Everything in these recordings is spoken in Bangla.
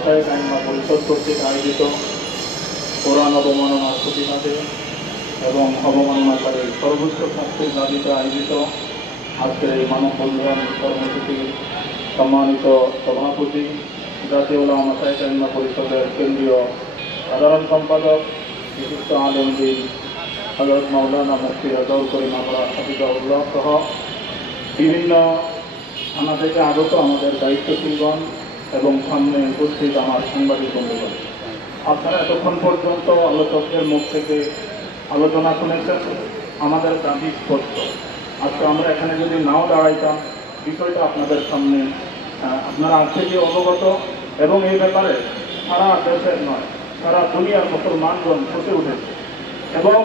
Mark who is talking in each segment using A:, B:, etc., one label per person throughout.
A: মাসায় আইনমা পরিষদ কর্তৃক আয়োজিত কোরআন অবমাননার প্রতিবাদে এবং অবমাননাকারী সর্বোচ্চ শাস্তির দাবিতে আয়োজিত আজকের এই মানব বন্ধন কর্মসূচির সম্মানিত সভাপতি, জাতীয় সাহেব আইনমা পরিষদের কেন্দ্রীয় সাধারণ সম্পাদক, বিশিষ্ট আলমদিন হজরত মাওলানা মুফতি হজর করিম আমরা হাফিজাউল্লাহ সহ বিভিন্ন থানা থেকে আগত আমাদের দায়িত্বশীলগণ এবং সামনে উপস্থিত আমার সাংবাদিক বন্ধুগণ। আপনারা এতক্ষণ পর্যন্ত আলোচকদের মুখ থেকে আলোচনা শুনেছেন, আমাদের দাবি স্পষ্ট। আজকে আমরা এখানে যদি নাও দাঁড়াইতাম, বিষয়টা আপনাদের সামনে আপনারা আজ থেকে অবগত, এবং এই ব্যাপারে সারা দেশের নয়, সারা দুনিয়ার মুসলমানগণ ফুটে উঠেছে। এবং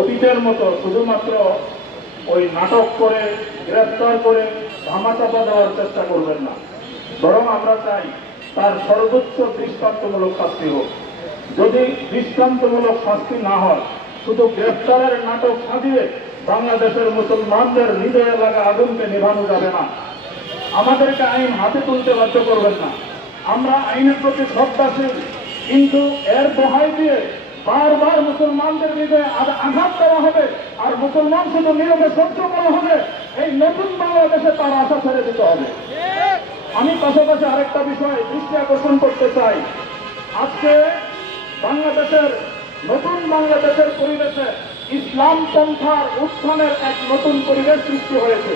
A: অতীতের মতো শুধুমাত্র ওই নাটক করে গ্রেফতার করে, ধামাচাপা দেওয়ার চেষ্টা করবেন না। বরং আমরা চাই তার সর্বোচ্চ দৃষ্টান্তমূলক শাস্তি হোক। যদি দৃষ্টান্তমূলক শাস্তি না হয়, শুধু গ্রেফতারের নাটক সাজিয়ে বাংলাদেশের মুসলমানদের হৃদয়ে লাগা আগুনকে নিভানো যাবে না। আমাদেরকে আইন হাতে তুলতে বাধ্য করবেন না। আমরা আইনের প্রতি শ্রদ্ধাশীল, কিন্তু এর দোহাই দিয়ে বারবার মুসলমানদের হৃদয়ে আঘা- আঘাত দেওয়া হবে আর মুসলমান শুধু নীরবে সহ্য করা হবে, এই নতুন বাংলাদেশে তার আশা ছেড়ে দিতে হবে। আমি পাশাপাশি আরেকটা বিষয় দৃষ্টি আকর্ষণ করতে চাই। আজকে বাংলাদেশের, নতুন বাংলাদেশের পরিবেশে ইসলাম পন্থার উত্থানের এক নতুন পরিবেশ সৃষ্টি হয়েছে।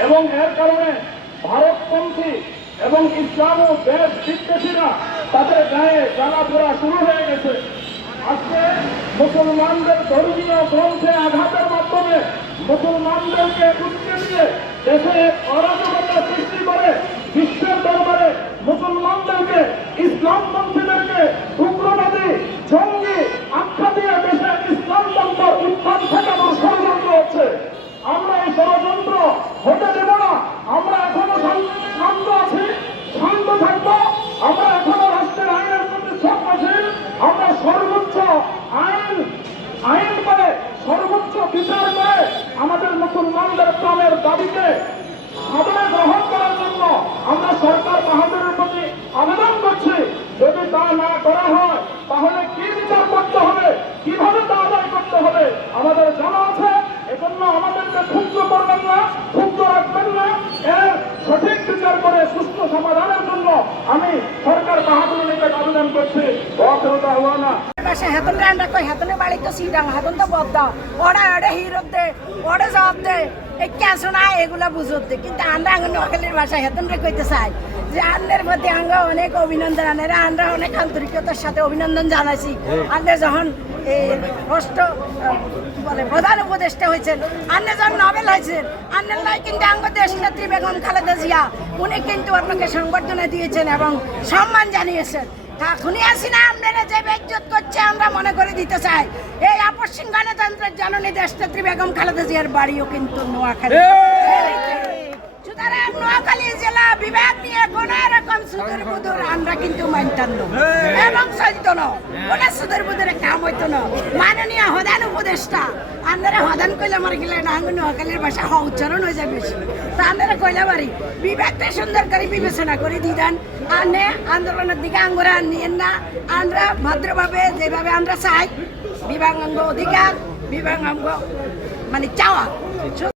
A: এবং এর কারণে ভারতপন্থী এবং ইসলাম ও দেশ বিদ্বেষীরা তাদের গায়ে জ্বালাপোড়া শুরু হয়ে গেছে। আজকে মুসলমানদের ধর্মীয় গ্রন্থে আঘাতের মাধ্যমে মুসলমানদেরকে উঠতে দিয়ে দেশে অরাজকতা সৃষ্টি করে বিশ্বের দরবারে মুসলমানদেরকে ইসলামপন্থীদেরকে উগ্রবাদী জঙ্গি আখ্যা দিয়ে দেশে ইসলামপন্থ উত্থান ঠেকানোর ষড়যন্ত্র হচ্ছে আমরা এই ষড়যন্ত্র হতে দেব না আমরা এখনও শান্ত- শান্ত আছি শান্ত থাকব আমরা এখনও রাষ্ট্রের আইনের প্রতি শ্রদ্ধাশীল আমরা সর্বোচ্চ আইন আইন করে সর্বোচ্চ বিচার করে আমাদের মুসলমানদের প্রাণের দাবিকে সাদরে গ্রহণ করার জন্য আমরা সরকার বাহাদুরের প্রতি আবেদন করছি যদি তা না করা হয় তাহলে কি বিচার করতে হবে কীভাবে তা আদায় করতে হবে আমাদের জানা আছে এজন্য আমাদেরকে ক্ষুব্ধ করবেন না ক্ষুব্ধ রাখবেন না। এর সঠিক বিচার করে সুস্থ সমাধানের জন্য আমি সরকার বাহাদুরের নিকট আবেদন করছি। হওয়া না।
B: বাসা হেতন রান্না কই হেতনে বাড়ি তো সিডাং হেতন তো বদ্দা ওরা ওটা হিরোত দে জবাব দে। এই এগুলা বুঝত দে। কিন্তু আমরা ভাষা হেতন রে কইতে চাই যে আন্নের প্রতি আঙ্গ অনেক অভিনন্দন আনের আমরা অনেক আন্তরিকতার সাথে অভিনন্দন জানাইছি। আন্নে যখন এই রাষ্ট্র বলে, প্রধান উপদেষ্টা হয়েছেন। আন্নে যখন নবেল হয়েছেন। আন্নের লাই কিন্তু আঙ্গ দেশ নেত্রী বেগম খালেদা জিয়া। উনি কিন্তু আপনাকে সংবর্ধনা দিয়েছেন এবং সম্মান জানিয়েছেন। এখনই আসি না আপনারা যে বেজ্জত করছে, আমরা মনে করে দিতে চাই। এই আপসীন গণতন্ত্রের জননী দেশনেত্রী বেগম খালেদা জিয়ার বাড়িও কিন্তু নোয়াখালী সুতরাং নোয়াখালী জেলা বিভাগ নিয়ে রকম সুদূর বুদুর আমরা কিন্তু মানতাম না। এবং চলত না। কোন সুদূর বুদুরে কাম হইতো না। মাননীয় হদান উপদেষ্টা আপনারা হদান কইলে আমার গেলে না নোয়াখালীর ভাষা হ উচ্চারণ হয়ে যায় বেশি। তা আপনারা কইলে পারি বিভাগটা সুন্দর করে বিবেচনা করে দিদান আনে আন্দোলনের দিকে আঙ্গুরা নিয়েন না। আমরা ভদ্রভাবে যেভাবে আমরা চাই বিভাগ অধিকার বিভাগ অঙ্গ মানে চাওয়া।